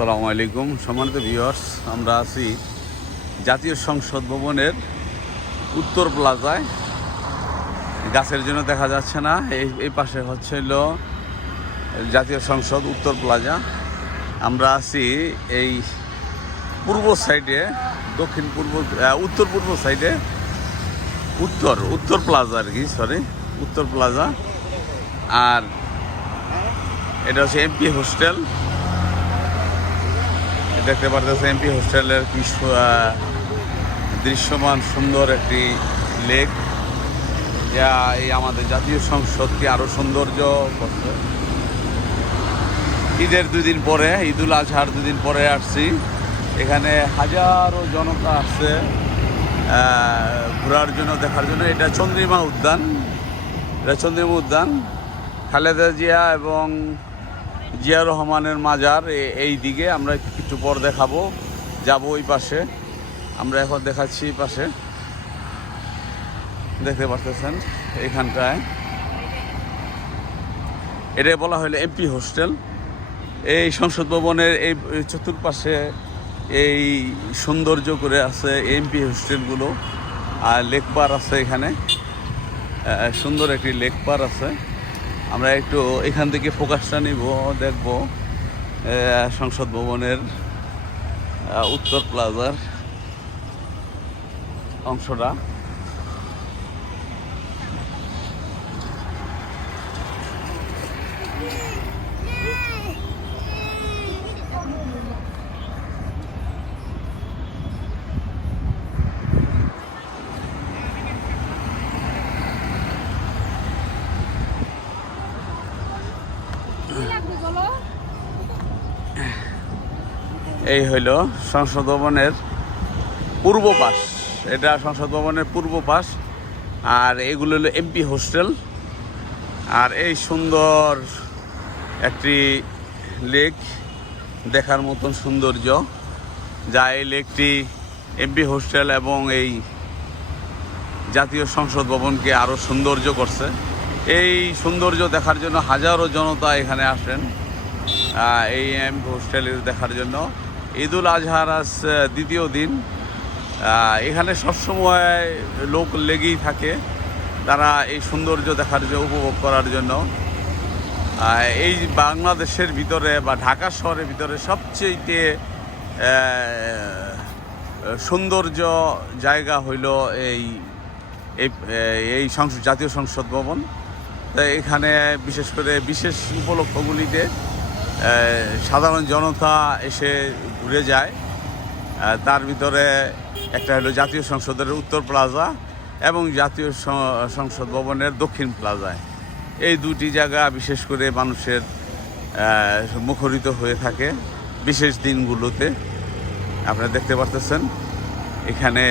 আসসালামু আলাইকুম সম্মানিত ভিউয়ার্স, আমরা আছি জাতীয় সংসদ ভবনের উত্তর প্লাজায়। গাছের জন্য দেখা যাচ্ছে না। এই পাশে হচ্ছে হলো জাতীয় সংসদ উত্তর প্লাজা। আমরা আছি এই পূর্ব সাইডে, দক্ষিণ পূর্ব উত্তর পূর্ব সাইডে উত্তর প্লাজা আর কি, উত্তর প্লাজা। আর এটা হচ্ছে এমপি হোস্টেল। দেখতে পারতেছে এমপি হোস্টেলের কি দৃশ্যমান সুন্দর একটি লেক, যা এই আমাদের জাতীয় সংসদকে আরও সৌন্দর্য করছে। ঈদের দুদিন পরে, ঈদুল আজহার দুদিন পরে আসছি। এখানে হাজারো জনতা আসছে ঘোরার জন্য, দেখার জন্য। এটা চন্দ্রিমা উদ্যান। খালেদা জিয়া এবং জিয়া রহমানের মাজার এই দিকে। আমরা একটু পর দেখাবো, যাব ওই পাশে। আমরা এখন দেখাচ্ছি এই পাশে, দেখতে পাচ্ছেন এখানটায়। এটা বলা হলো এমপি হোস্টেল। এই সংসদ ভবনের এই চতুর্পাশে এই সৌন্দর্য করে আছে এমপি হোস্টেলগুলো। আর লেক পার আছে এখানে, সুন্দর একটি লেক পার আছে। আমরা একটু এখান থেকে ফোকাসটা নিব, দেখব সংসদ ভবনের উত্তর প্লাজার অংশটা। এই হইল সংসদ ভবনের পূর্ব পাশ। এটা সংসদ ভবনের পূর্ব পাশ। আর এগুলো হলো এমপি হোস্টেল। আর এই সুন্দর একটি লেক, দেখার মতন সৌন্দর্য, যা এই লেকটি এমপি হোস্টেল এবং এই জাতীয় সংসদ ভবনকে আরও সৌন্দর্য করছে। এই সৌন্দর্য দেখার জন্য হাজারো জনতা এখানে আসেন এই এমপি হোস্টেল দেখার জন্য। ঈদুল আজহার আজ দ্বিতীয় দিন। এখানে সবসময় লোক লেগেই থাকে, তারা এই সৌন্দর্য দেখার জন্য, উপভোগ করার জন্য। এই বাংলাদেশের ভিতরে বা ঢাকা শহরের ভিতরে সবচেয়ে সৌন্দর্য জায়গা হইল এই জাতীয় সংসদ ভবন। তাই এখানে বিশেষ করে বিশেষ উপলক্ষগুলিতে সাধারণ জনতা এসে ঘুরে যায়। তার ভিতরে একটা হলো জাতীয় সংসদের উত্তর প্লাজা এবং জাতীয় সংসদ ভবনের দক্ষিণ প্লাজায়। এই দুটি জায়গা বিশেষ করে মানুষের মুখরিত হয়ে থাকে বিশেষ দিনগুলোতে। আপনারা দেখতে পারতেছেন এখানে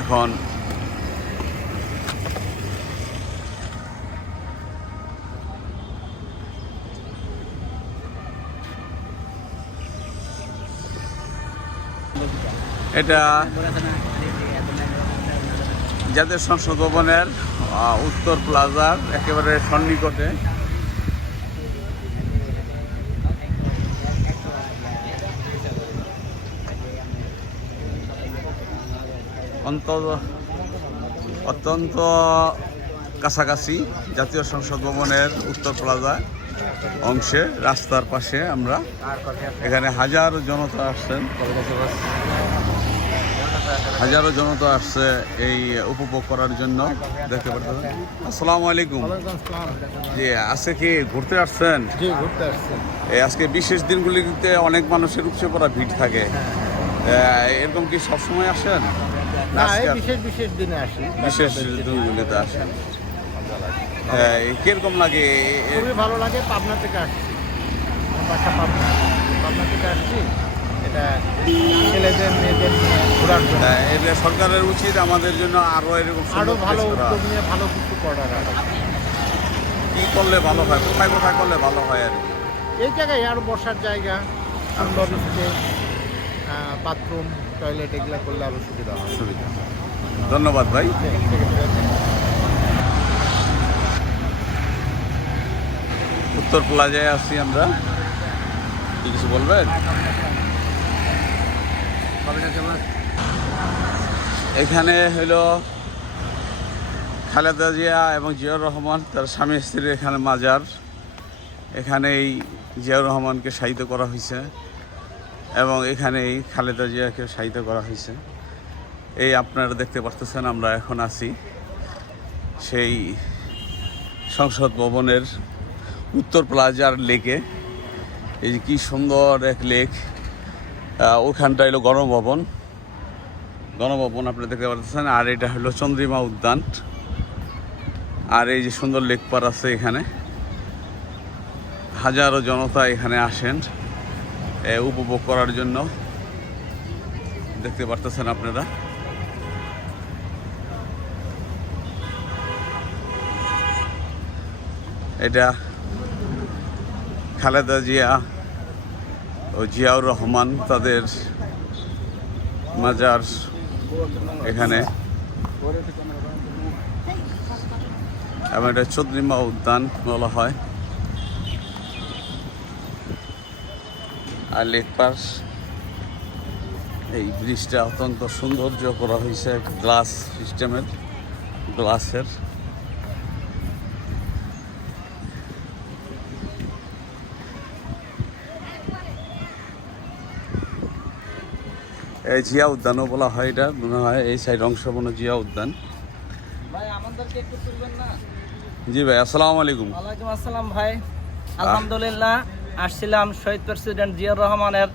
এখন এটা জাতীয় সংসদ ভবনের উত্তর প্লাজার একেবারে সন্নিকটে। অত্যন্ত কাছাকাছি জাতীয় সংসদ ভবনের উত্তর প্লাজা অংশে, রাস্তার পাশে আমরা। এখানে হাজারো জনতা আসছে এই উপভোগ করার জন্য, দেখতে পাচ্ছেন। আসসালামু আলাইকুম। জি, আজকে কি ঘুরতে আসছেন? জি, ঘুরতে আসছেন। আজকে বিশেষ দিনগুলিতে অনেক মানুষের উপচে পড়া ভিড় থাকে, এরকম কি সবসময় আসেন? না, বিশেষ দিনে আসি। বিশেষ দিনগুলিতে আসেন। কিরকম লাগে? খুবই ভালো লাগে। পাবনা থেকে আসছি, পাবনা থেকে আসছি। এটা ছেলেদের মেয়েদের ঘোরার জন্য। এটা সরকারের উচিত আমাদের জন্য আরও ভালো উদ্যোগ নিয়ে ভালো কিছু করার। কি করলে ভালো হয়? কোথায় করলে ভালো হয়? আর এই জায়গায় আরও বসার জায়গা, সুন্দর বাথরুম, টয়লেট, এগুলো করলে আরও সুবিধা হয়। ধন্যবাদ ভাই। উত্তর প্লাজায় আছি আমরা। বলবেন? এখানে হলো খালেদা জিয়া এবং জিয়াউর রহমান তার স্বামী স্ত্রীর এখানে মাজার। এখানেই জিয়াউর রহমানকে শায়িত করা হয়েছে এবং এখানেই খালেদা জিয়াকে শায়িত করা হয়েছে। এই আপনারা দেখতে পারতেছেন আমরা এখন আছি সেই সংসদ ভবনের উত্তর প্লাজার লেকে। এই যে কি সুন্দর এক লেক, ওখানটা হলো গণভবন আপনারা দেখতে পাচ্ছেন। আর এটা হলো চন্দ্রিমা উদ্যান। আর এই যে সুন্দর লেক পার আছে, এখানে হাজারো জনতা এখানে আসেন উপভোগ করার জন্য, দেখতে পারতেছেন আপনারা। এটা খালেদা জিয়া ও জিয়াউর রহমান তাদের মাজার এখানে, এবং এটা চন্দ্রিমা উদ্যান বলা হয়। আর লেক পার এই ব্রিজটা অত্যন্ত সৌন্দর্য করা হয়েছে গ্লাস সিস্টেমের, গ্লাসের। এই জিয়া উদ্যানও বলা হয়, এটা মনে হয় এই সাইড অংশ মনে জিয়া উদ্যান। ভাই আমাদেরকে একটু তুলবেন না? জি ভাই, আসসালামু আলাইকুম। ওয়ালাইকুম আসসালাম ভাই। আলহামদুলিল্লাহ, আসছিলাম শহীদ প্রেসিডেন্ট জিয়াউর রহমানের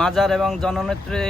মাজার এবং জননেত্রী